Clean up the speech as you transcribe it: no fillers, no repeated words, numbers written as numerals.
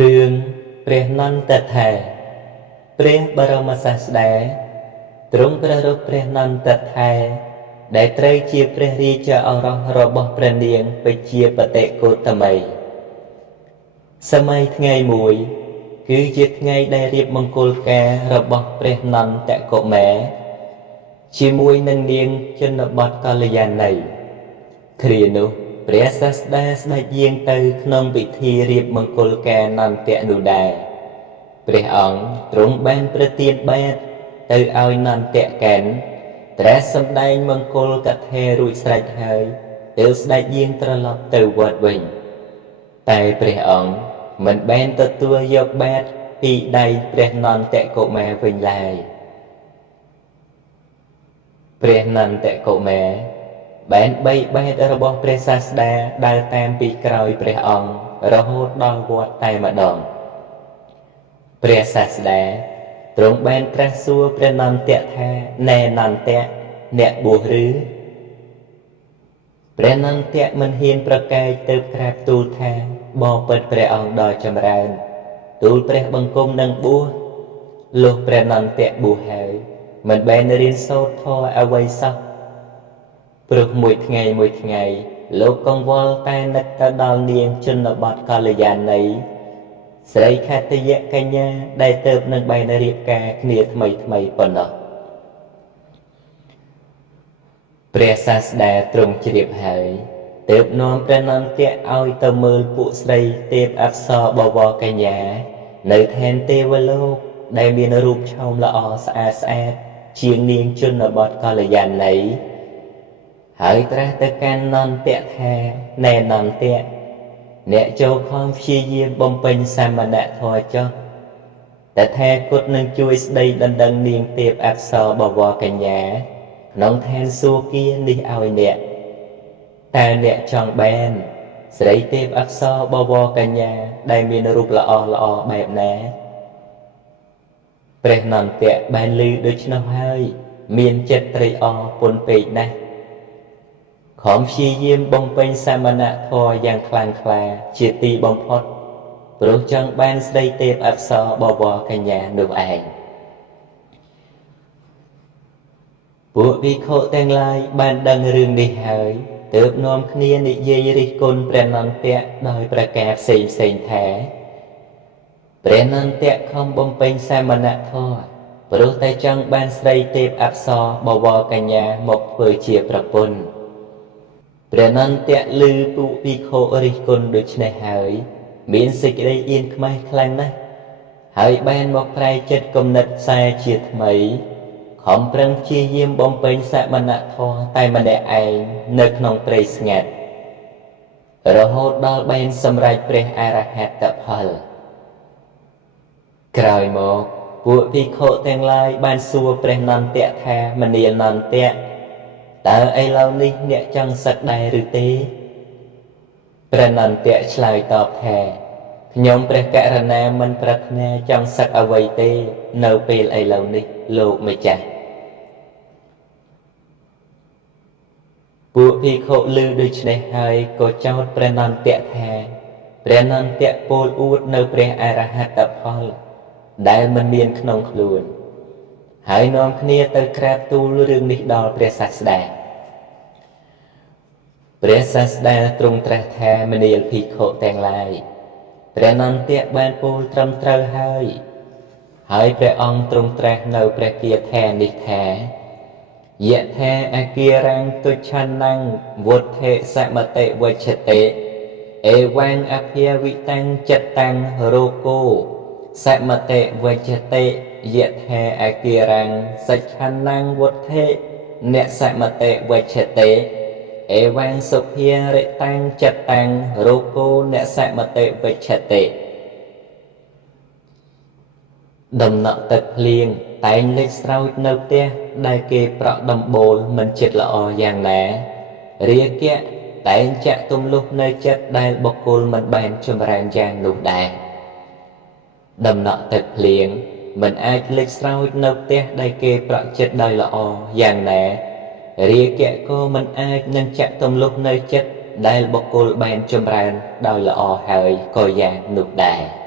រឿងព្រះនន្តថេរព្រះបរមសាស្តាទ្រង់ព្រះរូបព្រះនន្តថេរដែលត្រូវជាព្រះរាជាឱរសរបស់ព្រះនាងពេជ្ជាបតិកោតមីសម័យថ្ងៃមួយគឺជាថ្ងៃដែលរៀបមង្គលការរបស់ព្រះនន្តកុមារជាមួយនឹងនាងជនបទកល្យាណីគ្រានោះព្រះសាស្តាស្ដេចយាងទៅក្នុងពិធីរៀបមង្គលការនន្តៈនោះដែរព្រះអង្គទ្រង់បានប្រទានបាត្រទៅឲ្យនន្តៈកាន់ត្រាស់សម្ដែងមង្គលកថារួចស្រេចហើយទើបស្ដេចយាងត្រឡប់ទៅវត្តវិញតែព្រះអង្គមិនបានទទួលយកបាត្រពីដៃព្រះនន្តកុមារវិញឡើយព្រះនន្តកុមារបានបីបាត្ររបស់ព្រះសាស្តាដើរតាមពីក្រោយព្រះអង្គរហូតដល់វត្តតែម្ដងព្រះសាស្តាទ្រង់បានត្រាស់សួរព្រះនន្តៈថាណែនន្តៈអ្នកបួសឬព្រះនន្តៈមិនហ៊ានប្រកែកទៅក្រាបទូលថាបបិទ្ធព្រះអង្គដ៏ចម្រើនទូលព្រះបង្គំនឹងបួសលុះព្រះនន្តៈបួសហើយមិនបានរៀនសូត្រធម៌អ្វីសោះព្រោះមួយថ្ងៃលោកកង្វល់តែនឹកទៅដល់នាងជនបទកល្យាណីស្រីខត្តយកញ្ញាដែលទៅនឹងបានរៀបការគ្នាថ្មីប៉ុណ្ណោះព្រះសាស្តាទ្រង់ជ្រាបហើយទើបនាំព្រះនន្តៈឲ្យទៅមើលពួកស្រីទេពអប្សរបវរកញ្ញានៅឋានទេវលោកដែលមានរូបឆោមល្អស្អាតជាងនាងជនបទកល្យាណីហើយត្រាស់ទៅកាន់នន្តៈថាណែនន្តៈអ្នកចូលខំព្យាយាមបំពេញសាមណធម៌ចុះតថាគតនឹងជួយស្ដីដណ្ដឹងនាងទេពអប្សរបវរកញ្ញាក្នុងឋានសួគ៌នេះឲ្យអ្នកតើអ្នកចង់បានស្រីទេពអប្សរបវរកញ្ញាដែលមានរូបល្អបែបណាព្រះនន្តៈបានឮដូច្នោះហើយមានចិត្តត្រេកអរពន់ពេកណាស់ខំព្យាយាមបំពេញសាមណធម៌យ៉ាងខ្លាំងក្លាជាទីបំផុតព្រោះចង់បានស្ដីទេពអប្សរបវរកញ្ញានោះឯងពួកភិក្ខុទាំងឡាយបានដឹងរឿងនេះហើយទើបនាំគ្នានិយាយរិះគន់ព្រះនន្តៈដោយប្រការផ្សេងថាព្រះនន្តៈខំបំពេញសាមណធម៌ព្រោះតែចង់បានស្រីទេពអប្សរបវរកញ្ញាមកធ្វើជាប្រពន្ធព្រះនន្តៈឮពួកភិក្ខុរិះគន់ដូច្នេះហើយមានសេចក្តីអៀនខ្មាសខ្លាំងណាស់ហើយបានមកប្រែចិត្តគំនិតខ្សែជាថ្មីខំប្រឹងព្យាយាមបំពេញសាមណធម៌តែម្នាក់ឯងនៅក្នុងព្រៃស្ងាត់រហូតដល់បានសម្រេចព្រះអរហត្តផលក្រោយមកពួកភិក្ខុទាំងឡាយបានសួរព្រះនន្តៈថាមនាលនន្តៈតើឥឡូវនេះអ្នកចង់សឹកដែរឬទេព្រះនន្តៈឆ្លើយតបថាខ្ញុំព្រះករុណាមិនប្រាថ្នាចង់សឹកអ្វីទេនៅពេលឥឡូវនេះលោកម្ចាស់ពួកភិក្ខុឮដូច្នេះហើយក៏ចោទព្រះនន្តៈថាព្រះនន្តៈពោលអួតនៅព្រះអរហត្តផលដែលមិនមានក្នុងខ្លួនហើយនាំគ្នាទៅក្រាបទូលរឿងនេះដល់ព្រះសាស្តាព្រះសាស្តាទ្រង់ត្រាស់ថាមនាលភិក្ខុទាំងឡាយព្រះនន្តៈបានពោលត្រឹមត្រូវហើយព្រះអង្គទ្រង់ត្រាស់នៅព្រះគាថានេះថាយៈថាអគារាំងទុច្ឆនាំងវុទ្ធិសមតិវច្ឆតិអេវាំងអភិវិតាំងចិត្តតាំងរោគោសមតិវច្ឆតិយៈថាអគារាំងសច្ឆនាំងវុទ្ធិអ្នកសមតិវច្ឆតិអេវាំងសុភារិតាំងចិត្តតាំងរោគោអ្នកសមតិវច្ឆតិដំណក់ទឹកភ្លៀងតែងលេចស្រោចនៅផ្ទះដែលគេប្រក់ដំបូលមិនចិត្តល្អយ៉ាងណារាគៈតែងចាក់ទម្លុះនៅចិត្តដែលបុគ្គលមិនបានចម្រើនយ៉ាងនោះដែរដំណក់ទឹកភ្លៀងមិនអាចលេចស្រោចនៅផ្ទះដែលគេប្រក់ចិត្តដោយល្អយ៉ាងណារាគៈក៏មិនអាចនឹងចាក់ទម្លុះនៅចិត្តដែលបុគ្គលបានចម្រើនដោយល្អហើយក៏យ៉ាងនោះដែរ